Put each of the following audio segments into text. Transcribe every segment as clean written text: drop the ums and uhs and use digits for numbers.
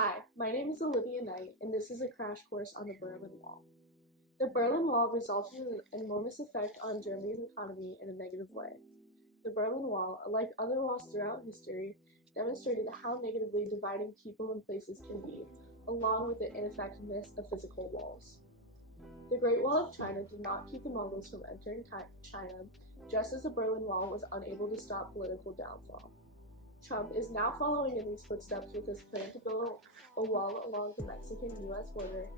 Hi, my name is Olivia Knight, and this is a crash course on the Berlin Wall. The Berlin Wall resulted in an enormous effect on Germany's economy in a negative way. The Berlin Wall, like other walls throughout history, demonstrated how negatively dividing people and places can be, along with the ineffectiveness of physical walls. The Great Wall of China did not keep the Mongols from entering China, just as the Berlin Wall was unable to stop political downfall. Trump is now following in these footsteps with his plan to build a wall along the Mexican-US border,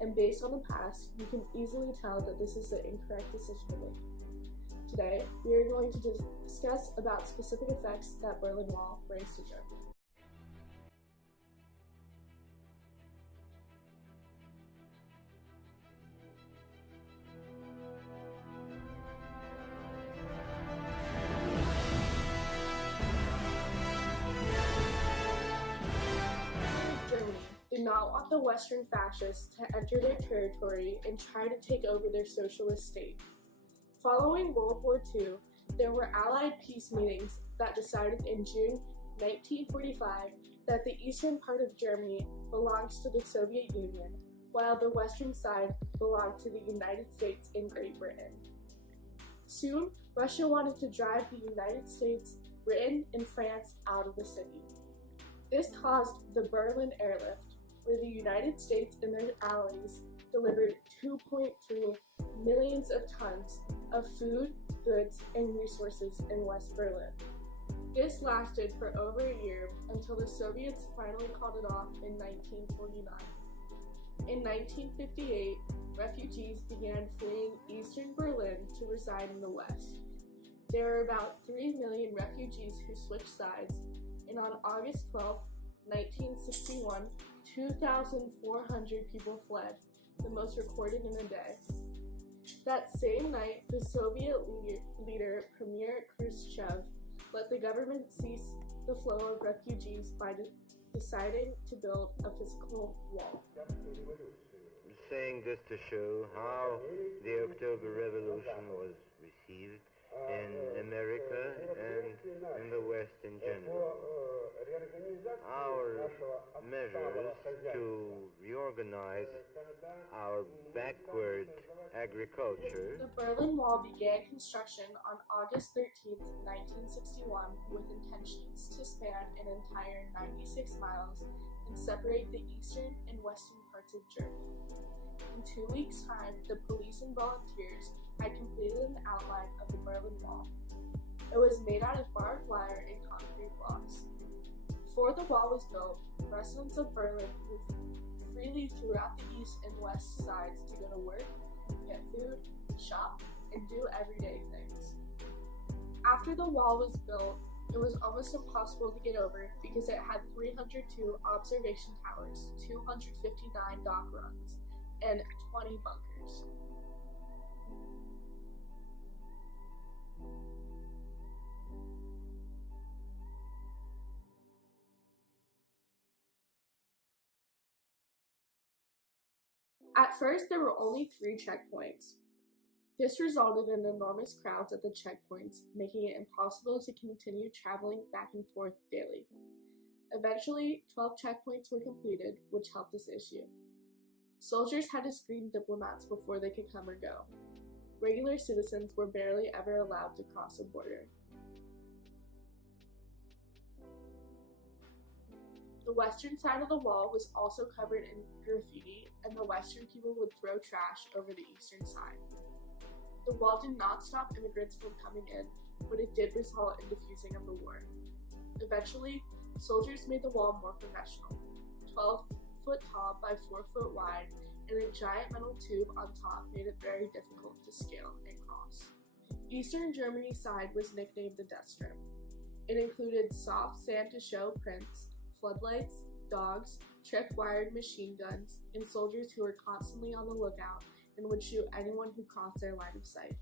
and based on the past, you can easily tell that this is the incorrect decision to make. Today, we are going to discuss about specific effects that Berlin Wall brings to Germany. Germany did not want the Western fascists to enter their territory and try to take over their socialist state. Following World War II, there were Allied peace meetings that decided in June 1945 that the eastern part of Germany belongs to the Soviet Union, while the western side belonged to the United States and Great Britain. Soon, Russia wanted to drive the United States, Britain, and France out of the city. This caused the Berlin Airlift, where the United States and their allies delivered 2.3 millions of tons of food, goods, and resources in West Berlin. This lasted for over a year until the Soviets finally called it off in 1949. In 1958, refugees began fleeing eastern Berlin to reside in the west. There were about 3 million refugees who switched sides, and on August 12, 1961, 2,400 people fled, the most recorded in a day. That same night, the Soviet leader Premier Khrushchev let the government cease the flow of refugees by deciding to build a physical wall. Saying this to show how the October Revolution was received in America and in the West in general. Our measures to reorganize our backward agriculture. The Berlin Wall began construction on August 13, 1961, with intentions to span an entire 96 miles and separate the eastern and western parts of Germany. In 2 weeks' time, the police and volunteers had completed an outline of the Berlin Wall. It was made out of barbed wire and concrete blocks. Before the wall was built, residents of Berlin moved freely throughout the east and west sides to go to work, get food, shop, and do everyday things. After the wall was built, it was almost impossible to get over because it had 302 observation towers, 259 dock runs, and 20 bunkers. At first, there were only 3 checkpoints. This resulted in enormous crowds at the checkpoints, making it impossible to continue traveling back and forth daily. Eventually, 12 checkpoints were completed, which helped this issue. Soldiers had to screen diplomats before they could come or go. Regular citizens were barely ever allowed to cross a border. The western side of the wall was also covered in graffiti, and the western people would throw trash over the eastern side. The wall did not stop immigrants from coming in, but it did result in diffusing of the war. Eventually, soldiers made the wall more professional, 12 foot tall by 4 foot wide, and a giant metal tube on top made it very difficult to scale and cross. Eastern Germany's side was nicknamed the Death Strip. It included soft sand to show prints, floodlights, dogs, trip-wired machine guns, and soldiers who were constantly on the lookout and would shoot anyone who crossed their line of sight.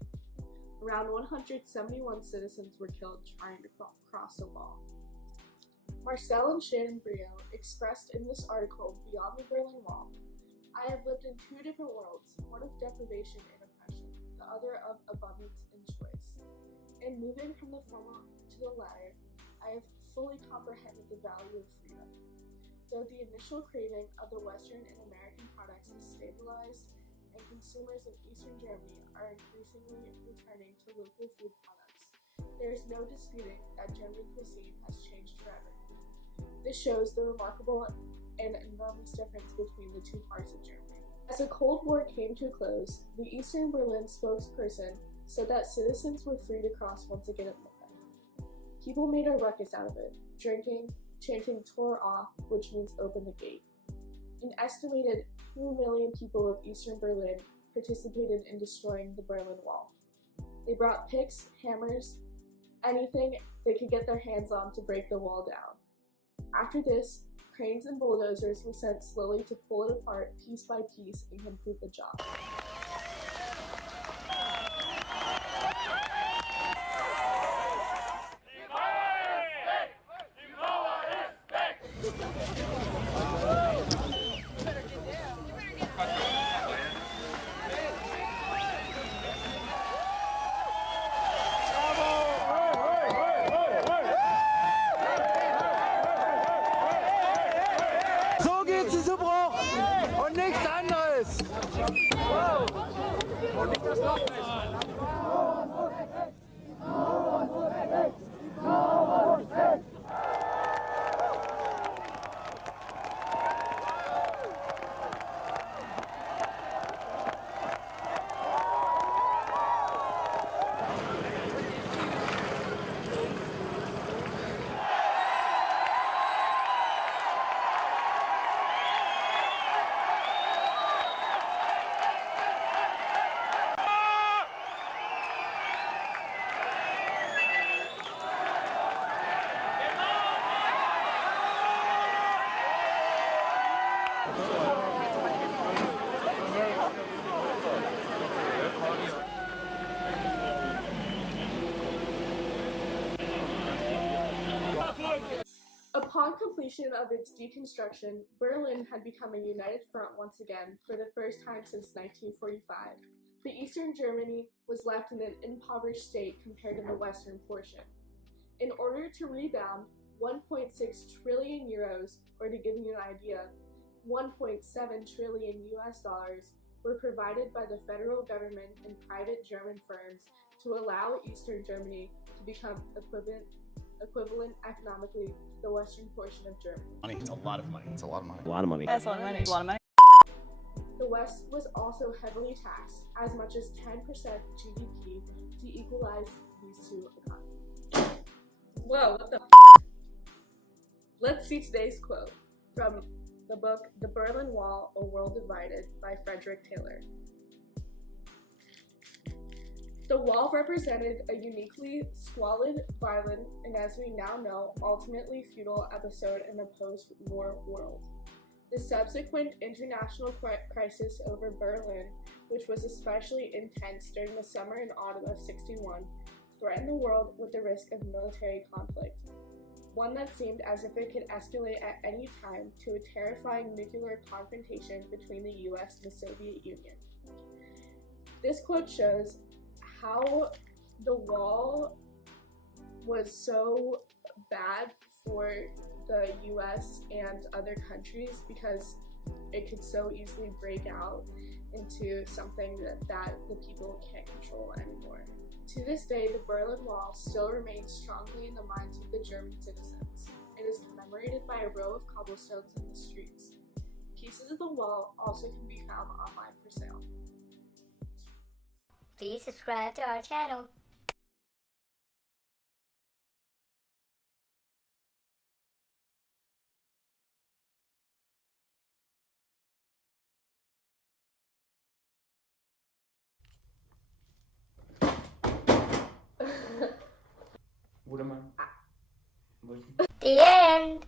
Around 171 citizens were killed trying to cross the wall. Marcel and Shannon Brio expressed in this article, Beyond the Berlin Wall, "I have lived in 2 different worlds, one of deprivation and oppression, the other of abundance and choice. In moving from the former to the latter, I have fully comprehended the value of freedom. though the initial craving of the Western and American products has stabilized, and consumers in Eastern Germany are increasingly returning to local food products, there is no disputing that German cuisine has changed forever. This shows the remarkable and enormous difference between the two parts of Germany. As the Cold War came to a close, the Eastern Berlin spokesperson said that citizens were free to cross once again at midnight. People made a ruckus out of it, drinking, chanting Tor off, which means open the gate. An estimated 2 million people of Eastern Berlin participated in destroying the Berlin Wall. They brought picks, hammers, anything they could get their hands on to break the wall down. After this, cranes and bulldozers were sent slowly to pull it apart piece by piece and complete the job. So geht sie zu Bruch und nichts anderes. Und nicht das Loch nicht. Upon completion of its deconstruction, Berlin had become a united front once again for the first time since 1945. The Eastern Germany was left in an impoverished state compared to the Western portion. In order to rebound, 1.6 trillion euros, or to give you an idea, 1.7 trillion US dollars, were provided by the federal government and private German firms to allow Eastern Germany to become equivalent economically to the western portion of Germany. Money. It's a lot of money. It's a lot of money. A lot of money. That's a lot of money. A lot of money. The West was also heavily taxed, as much as 10% GDP, to equalize these two economies. Whoa, what the Let's see today's quote from the book The Berlin Wall, A World Divided by Frederick Taylor. The wall represented a uniquely squalid, violent, and as we now know, ultimately futile episode in the post-war world. The subsequent international crisis over Berlin, which was especially intense during the summer and autumn of '61, threatened the world with the risk of military conflict, one that seemed as if it could escalate at any time to a terrifying nuclear confrontation between the US and the Soviet Union. This quote shows how the wall was so bad for the US and other countries because it could so easily break out into something that the people can't control anymore. To this day, the Berlin Wall still remains strongly in the minds of the German citizens. It is commemorated by a row of cobblestones in the streets. Pieces of the wall also can be found online for sale. Please subscribe to our channel. What am I? The end.